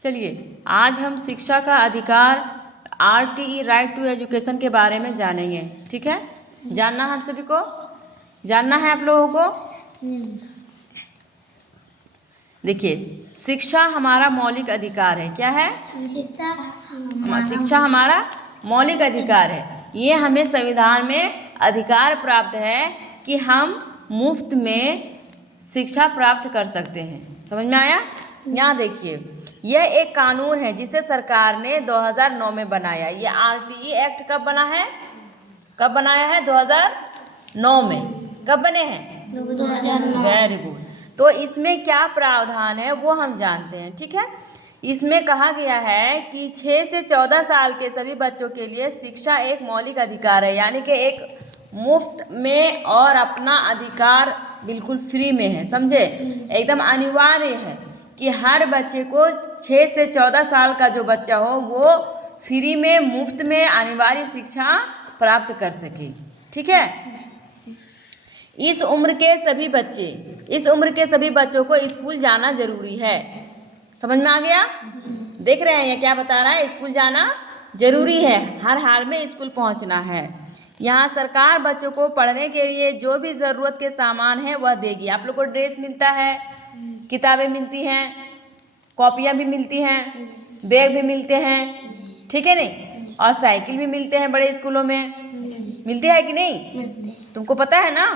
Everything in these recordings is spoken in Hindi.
चलिए आज हम शिक्षा का अधिकार RTE राइट टू एजुकेशन के बारे में जानेंगे। ठीक है, जानना है हम सभी को, जानना है आप लोगों को। देखिए, शिक्षा हमारा मौलिक अधिकार है। क्या है? शिक्षा हमारा मौलिक अधिकार है। ये हमें संविधान में अधिकार प्राप्त है कि हम मुफ्त में शिक्षा प्राप्त कर सकते हैं। समझ में आया? यहाँ देखिए, यह एक कानून है जिसे सरकार ने 2009 में बनाया। ये RTE एक्ट कब बना है? कब बनाया है? 2009 में। कब बने हैं? 2009। Very good. तो इसमें क्या प्रावधान है वो हम जानते हैं। ठीक है, इसमें कहा गया है कि 6 से 14 साल के सभी बच्चों के लिए शिक्षा एक मौलिक अधिकार है, यानी कि एक मुफ्त में और अपना अधिकार बिल्कुल फ्री में है। समझे? एकदम अनिवार्य है कि हर बच्चे को 6 से 14 साल का जो बच्चा हो वो फ्री में मुफ्त में अनिवार्य शिक्षा प्राप्त कर सके। ठीक है, इस उम्र के सभी बच्चों को स्कूल जाना जरूरी है। समझ में आ गया? देख रहे हैं ये क्या बता रहा है? स्कूल जाना जरूरी है, हर हाल में स्कूल पहुंचना है। यहाँ सरकार बच्चों को पढ़ने के लिए जो भी ज़रूरत के सामान है वह देगी। आप लोग को ड्रेस मिलता है, किताबें मिलती हैं, कॉपियाँ भी मिलती हैं, बैग भी मिलते हैं, ठीक है नहीं? और साइकिल भी मिलते हैं बड़े स्कूलों में, मिलती है कि नहीं? तुमको पता है ना?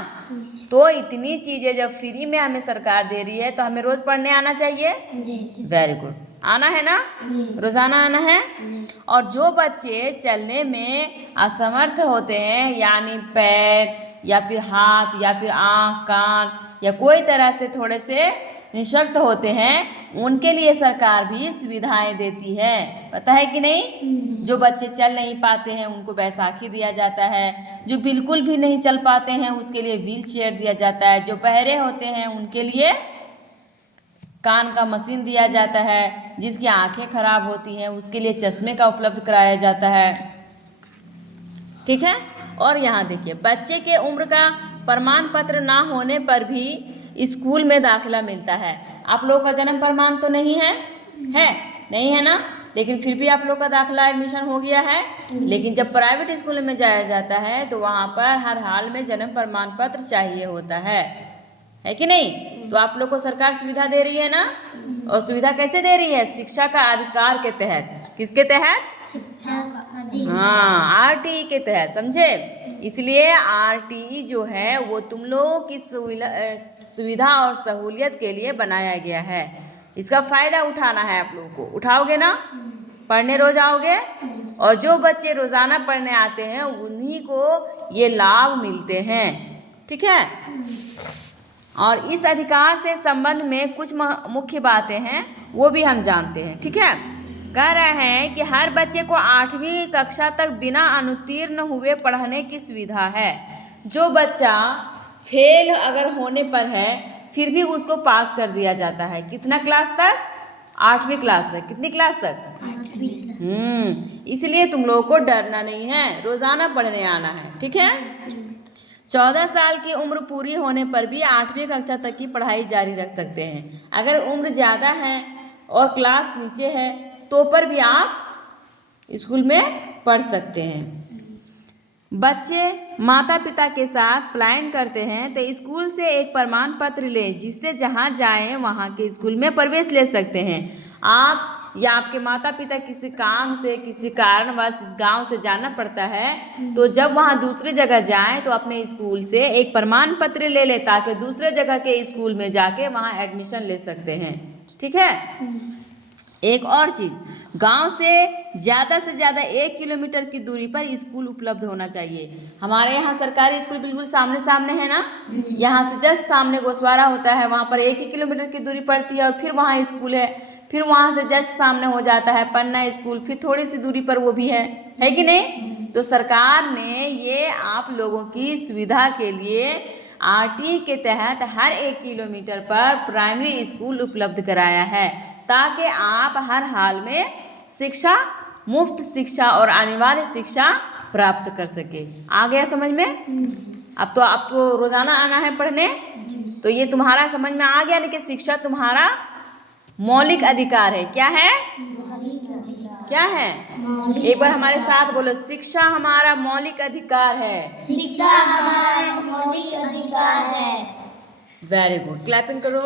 तो इतनी चीज़ें जब फ्री में हमें सरकार दे रही है तो हमें रोज़ पढ़ने आना चाहिए। वेरी गुड, आना है ना? रोज़ाना आना है। और जो बच्चे चलने में असमर्थ होते हैं, यानी पैर या फिर हाथ या फिर आँख कान या कोई तरह से थोड़े से निःशक्त होते हैं, उनके लिए सरकार भी सुविधाएं देती है। पता है कि नहीं? जो बच्चे चल नहीं पाते हैं उनको बैसाखी दिया जाता है, जो बिल्कुल भी नहीं चल पाते हैं उसके लिए व्हील चेयर दिया जाता है, जो बहरे होते हैं उनके लिए कान का मशीन दिया जाता है, जिसकी आंखें खराब होती हैं उसके लिए चश्मे का उपलब्ध कराया जाता है। ठीक है, और यहाँ देखिए, बच्चे के उम्र का प्रमाण पत्र ना होने पर भी स्कूल में दाखिला मिलता है। आप लोगों का जन्म प्रमाण तो नहीं है? नहीं है ना? लेकिन फिर भी आप लोग का दाखिला एडमिशन हो गया है। लेकिन जब प्राइवेट स्कूल में जाया जाता है तो वहाँ पर हर हाल में जन्म प्रमाण पत्र चाहिए होता है कि नहीं? तो आप लोग को सरकार सुविधा दे रही है ना? और सुविधा कैसे दे रही है? शिक्षा का अधिकार के तहत। किसके तहत? शिक्षा का अधिकार। हाँ, RTE के तहत। समझे? इसलिए RTE जो है वो तुम लोगों की सुविधा और सहूलियत के लिए बनाया गया है। इसका फ़ायदा उठाना है आप लोगों को। उठाओगे ना? पढ़ने रोज आओगे, और जो बच्चे रोज़ाना पढ़ने आते हैं उन्हीं को ये लाभ मिलते हैं। ठीक है, और इस अधिकार से संबंध में कुछ मुख्य बातें हैं वो भी हम जानते हैं। ठीक है, कह रहे हैं कि हर बच्चे को 8वीं कक्षा तक बिना अनुत्तीर्ण हुए पढ़ने की सुविधा है। जो बच्चा फेल अगर होने पर है फिर भी उसको पास कर दिया जाता है। कितना क्लास तक? 8वीं क्लास तक। कितनी क्लास तक? 8वीं। इसलिए तुम लोगों को डरना नहीं है, रोज़ाना पढ़ने आना है। ठीक है, 14 साल की उम्र पूरी होने पर भी 8वीं कक्षा तक की पढ़ाई जारी रख सकते हैं। अगर उम्र ज़्यादा है और क्लास नीचे है तो पर भी आप स्कूल में पढ़ सकते हैं। बच्चे माता पिता के साथ पलायन करते हैं तो स्कूल से एक प्रमाण पत्र लें, जिससे जहाँ जाएं वहाँ के स्कूल में प्रवेश ले सकते हैं। आप या आपके माता पिता किसी काम से किसी कारणवश इस गांव से जाना पड़ता है तो जब वहाँ दूसरी जगह जाएं तो अपने स्कूल से एक प्रमाण पत्र ले लें, ताकि दूसरे जगह के स्कूल में जाके वहाँ एडमिशन ले सकते हैं। ठीक है, एक और चीज़, गांव से ज़्यादा 1 किलोमीटर की दूरी पर स्कूल उपलब्ध होना चाहिए। हमारे यहाँ सरकारी स्कूल बिल्कुल सामने सामने है ना? यहाँ से जस्ट सामने गोसवारा होता है, वहाँ पर 1 ही किलोमीटर की दूरी पड़ती है, और फिर वहाँ स्कूल है। फिर वहाँ से जस्ट सामने हो जाता है पन्ना स्कूल, फिर थोड़ी सी दूरी पर वो भी है कि नहीं? तो सरकार ने ये आप लोगों की सुविधा के लिए RTE के तहत हर 1 किलोमीटर पर प्राइमरी स्कूल उपलब्ध कराया है, ताकि आप हर हाल में शिक्षा, मुफ्त शिक्षा और अनिवार्य शिक्षा प्राप्त कर सके। आ गया समझ में? अब तो आपको रोज़ाना आना है पढ़ने, तो ये तुम्हारा समझ में आ गया ना कि शिक्षा तुम्हारा मौलिक अधिकार है। क्या है? मौलिक अधिकार। क्या है? मौलिक एक बार हमारे साथ बोलो, शिक्षा हमारा मौलिक अधिकार है। शिक्षा हमारा मौलिक अधिकार है। वेरी गुड, क्लैपिंग करो।